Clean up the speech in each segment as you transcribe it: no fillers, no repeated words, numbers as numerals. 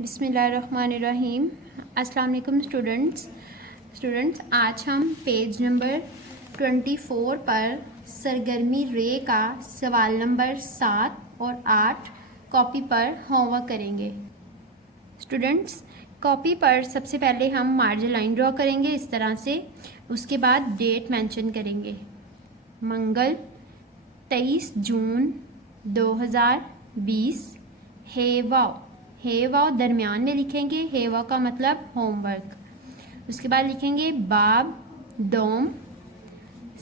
بسم اللہ الرحمن الرحیم۔ السلام علیکم اسٹوڈنٹس، آج ہم پیج نمبر 24 پر سرگرمی رے کا سوال نمبر 7 اور 8 کاپی پر ہوم ورک کریں گے۔ اسٹوڈنٹس، کاپی پر سب سے پہلے ہم مارجن لائن ڈرا کریں گے اس طرح سے، اس کے بعد ڈیٹ مینشن کریں گے۔ منگل 23 جون 2020 ہے واو درمیان میں لکھیں گے، ہے واو کا مطلب ہوم ورک۔ اس کے بعد لکھیں گے باب دوم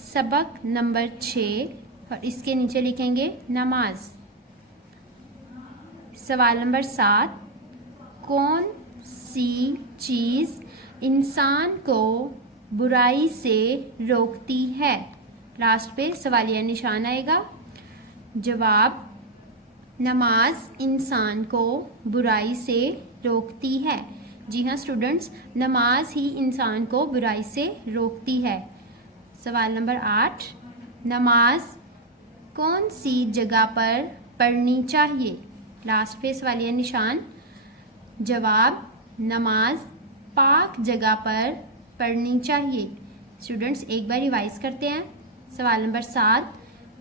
سبق نمبر 6 اور اس کے نیچے لکھیں گے نماز۔ سوال نمبر 7، کون سی چیز انسان کو برائی سے روکتی ہے؟ لاسٹ پہ سوالیہ نشان آئے گا۔ جواب، نماز انسان کو برائی سے روکتی ہے۔ جی ہاں اسٹوڈنٹس، نماز ہی انسان کو برائی سے روکتی ہے۔ سوال نمبر 8، نماز کون سی جگہ پر پڑھنی چاہیے؟ لاسٹ پہ سوالیہ نشان۔ جواب، نماز پاک جگہ پر پڑھنی چاہیے۔ اسٹوڈنٹس ایک بار ریوائز کرتے ہیں۔ سوال نمبر 7،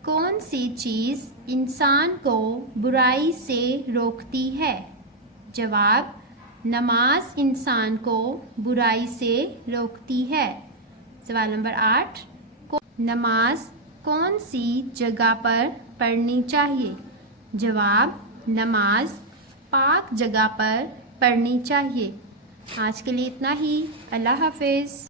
کون سی چیز انسان کو برائی سے روکتی ہے؟ جواب، نماز انسان کو برائی سے روکتی ہے۔ سوال نمبر 8، نماز کون سی جگہ پر پڑھنی چاہیے؟ جواب، نماز پاک جگہ پر پڑھنی چاہیے۔ آج کے لیے اتنا ہی۔ اللہ حافظ۔